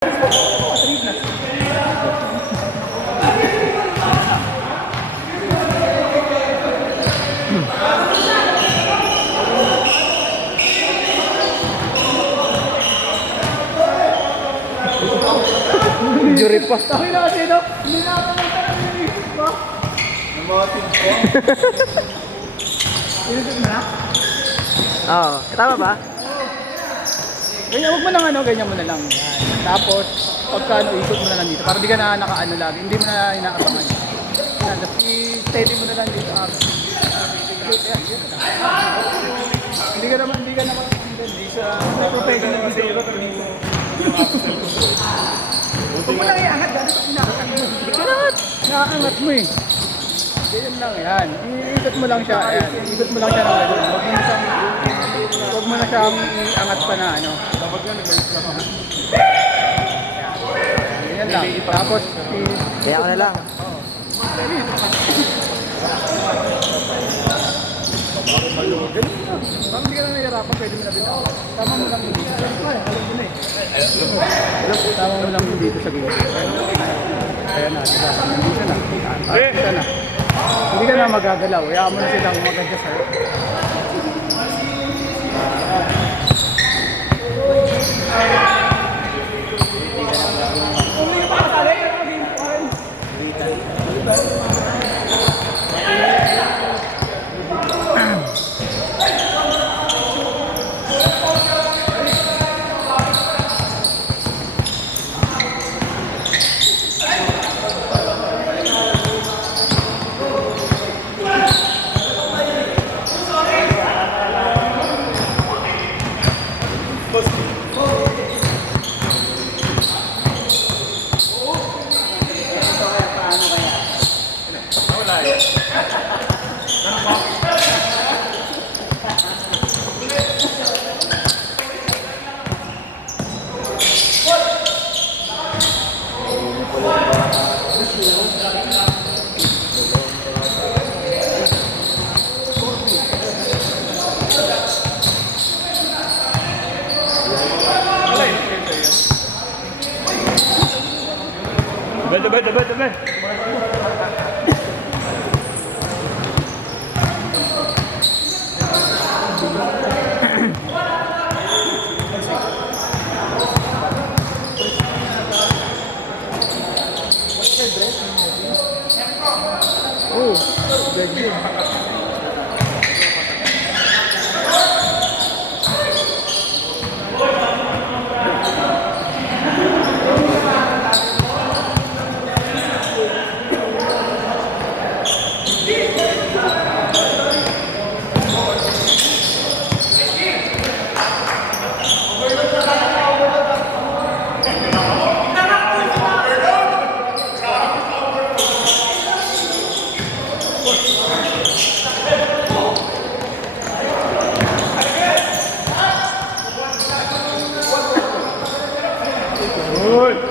Injury pa. Sabi na kasi, no? Hindi na ako nagtatanong ba? Namatin ko. Inisip mo na? Oo. Tama ba? Ganyan, huwag mo lang ano, ganyan mo na lang. Yan. Tapos, pagka ano, ikot mo na lang dito. Para di ka na nakaano lagi. Hindi mo na inaabangan. Yan, tapos steady mo na lang dito. Hindi ka naman, hindi siya professional video. Huwag mo lang iangat, dahil sa inaangat mo. Naaangat mo eh. Ganyan lang yan. Iikot mo lang siya. Ayan. Iikot mo lang siya ng gano'n. Huwag mo na siyang iangat pa na ano. Ganyan lang. Tapos, Kaya ko na lang. ganun lang. Parang hindi ka na nahihirapan, pwede mo na bitaw. Tama mo lang dito. Alam ko na eh. Tama mo lang dito sa gilid. Ayan na, diba? Nandito na. Nandito na. Hindi ka na magagalaw. Hayaan mo na silang maganda sa'yo. Tabi. Oh, good.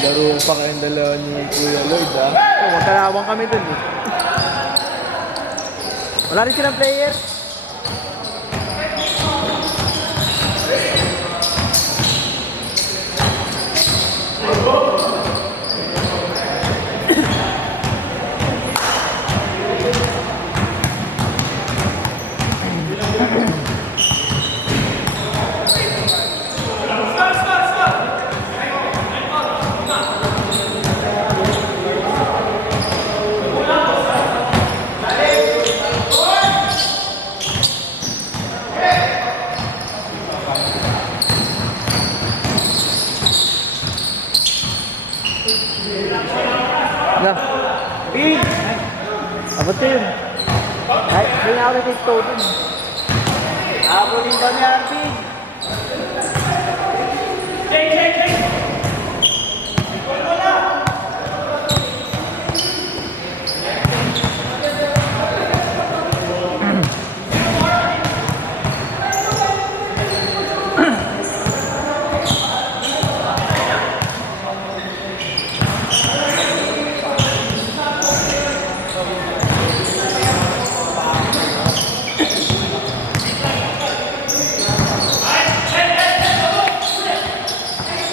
Laro pa kayong dalawa ni Kuya Lloyd, ha? Oh, magkalawang kami dun eh. Wala rin silang player. Na. Abot ko yun. Ay, hindi na ako nag-take dun. Abulin daw ni Arvin.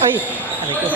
Ay, aray ko.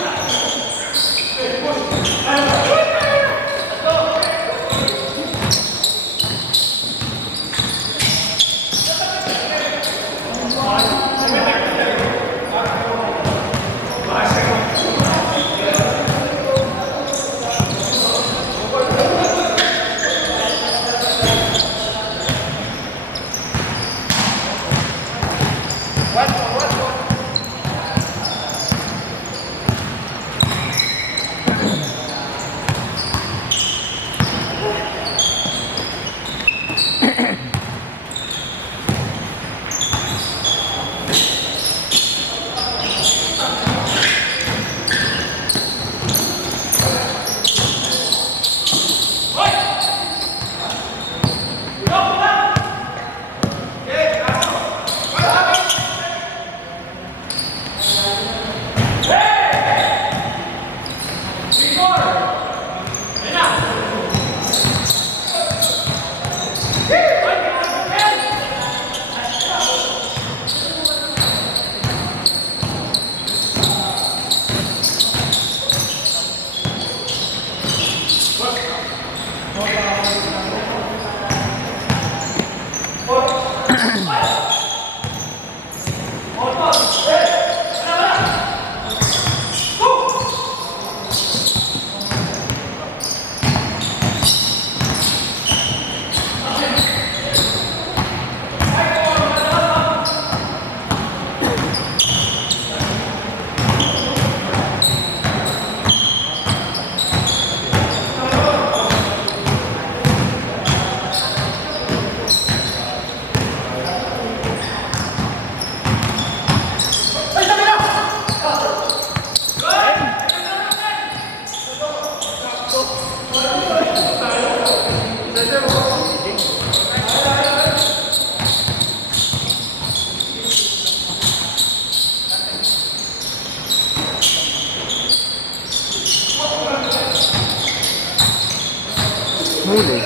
Huli.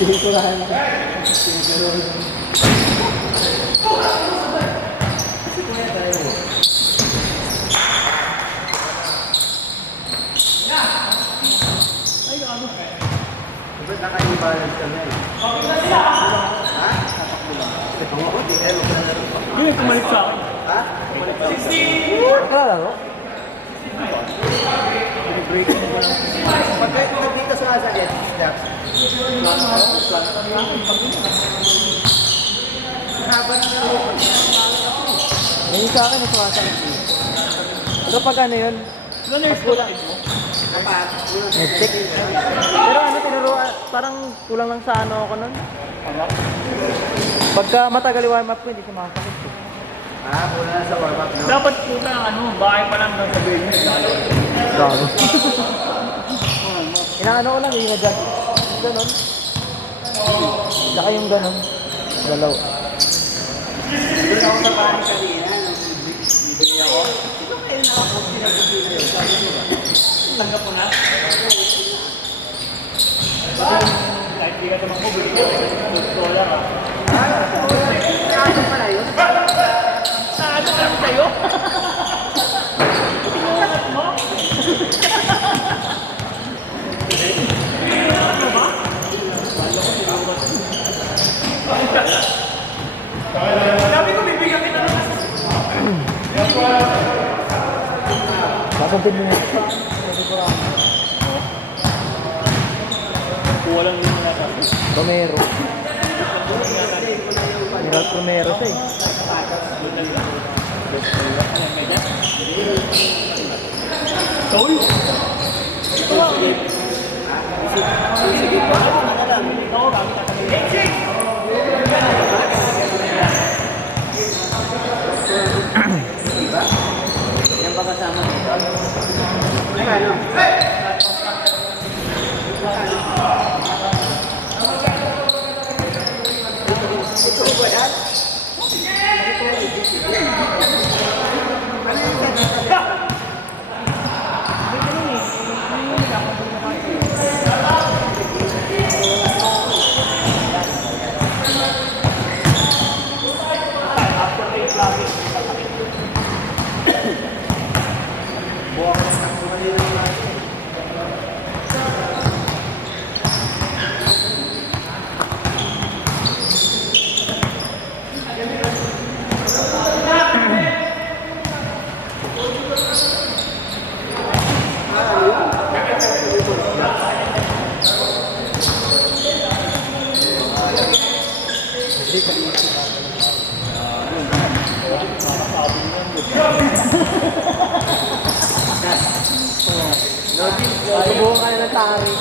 Tiniturahan ko. Ba't naka-imbalance ka na eh? Ha? Yun, tumalik sa akin. Ha? Nakalaro? Pag dito sumasakit, Jack. Ngayon sa akin, sumasakit. Pero pag ano yun? Mas kulang. Check. Pero ano, tinuruan, parang kulang lang sa ano ako nun. Pagka matagal yung warm up ko, hindi sumasakit. Ah, muna na sa warm-up, no? Dapat puta ano, bahay pa lang ng sabihin mo. Gago. Inaano ko lang, yung adjust. Ganon. Saka yung ganon. Galaw. Doon ako sa bahay kanina, nung bibili ako. Ito kayo na ako, pinag-bibili na yun. Sabi mo ba? Tanggap ko na. Kahit di ka naman ko, bili ko. $2 ah. Ano pala yun? Ano ka lang sa'yo? Tinungat mo? Sabi ko, bibigyan kita ng Bakit din mo? walang nila na kasi. Romero. Miral Romero siya eh. Tol? Yan ba kasama dito? Ano? Ito ba yan? Subukan ka na ng tari.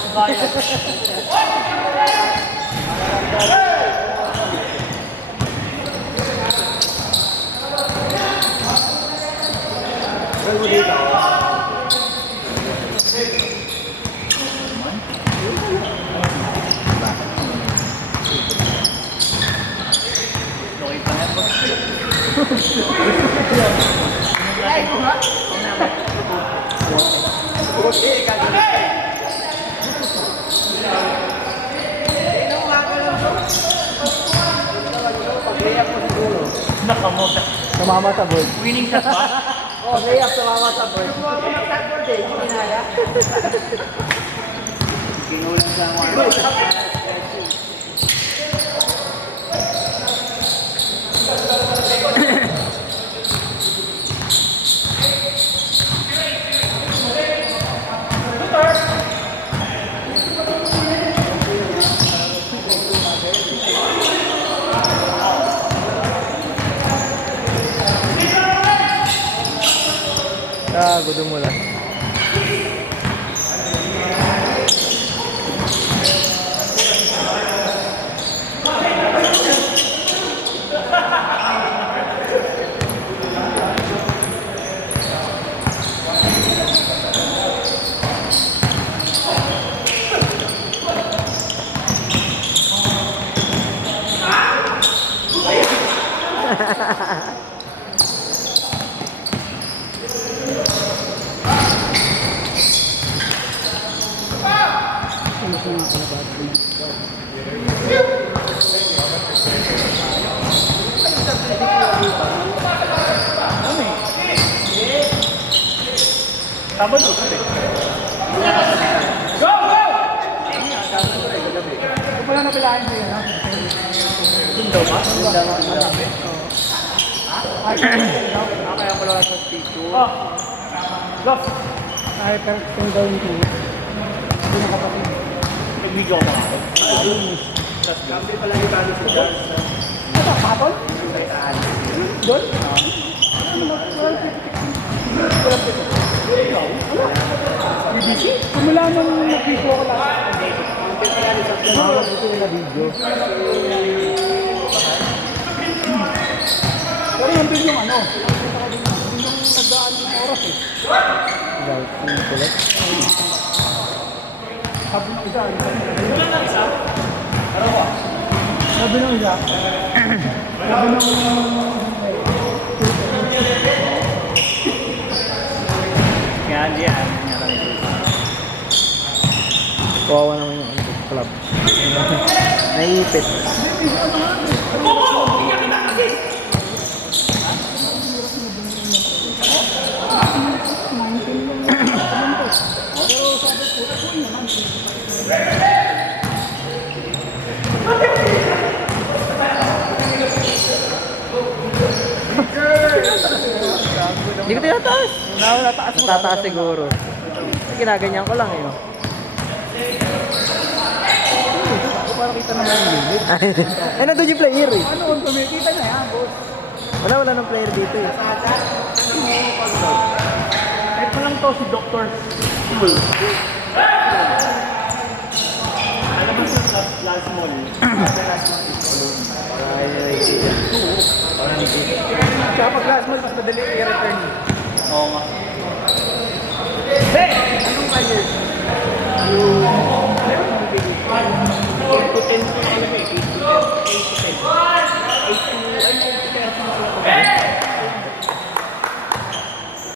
Nakamosa. Tumama sa board. Winning shot ba? Oh, layup, tumama sa board. Kinulang sa mga. Gusto mo lang. Sabado. Go! Go! Ito pala napilahin mo yun, ha? Sundaw ba? Kaya pala sa picture. Oh. Go! Ay, pero kung gawin ko, hindi nakapatid. Nag-video ako ako. Kampi pala yung talo sa dyan. Ito, patol? Doon? BBC? Kumula nung nag-video ako last. Tumama dito yung na-video. Pero yun din yung ano. Yung nagdaan ng oras eh. Right, yung kulit. Sabi ng isa. Sabi ng isa. Sabi ng Yan, yan. Kawawa naman yung ano, club. Naiipit. Hindi ko tinataas. Natataas siguro. Ginaganyan ko lang eh. Oh. para kita naman yung limit. Ay, nandun yung player eh. Ano, kumikita na yan, boss. Wala nang player dito eh. Kahit pa lang to si Dr. School. Alam mo siya last mall. Kaya pag last month, mas madali i-return. Oo nga. Hey! Anong kanya? Yung 4 to 10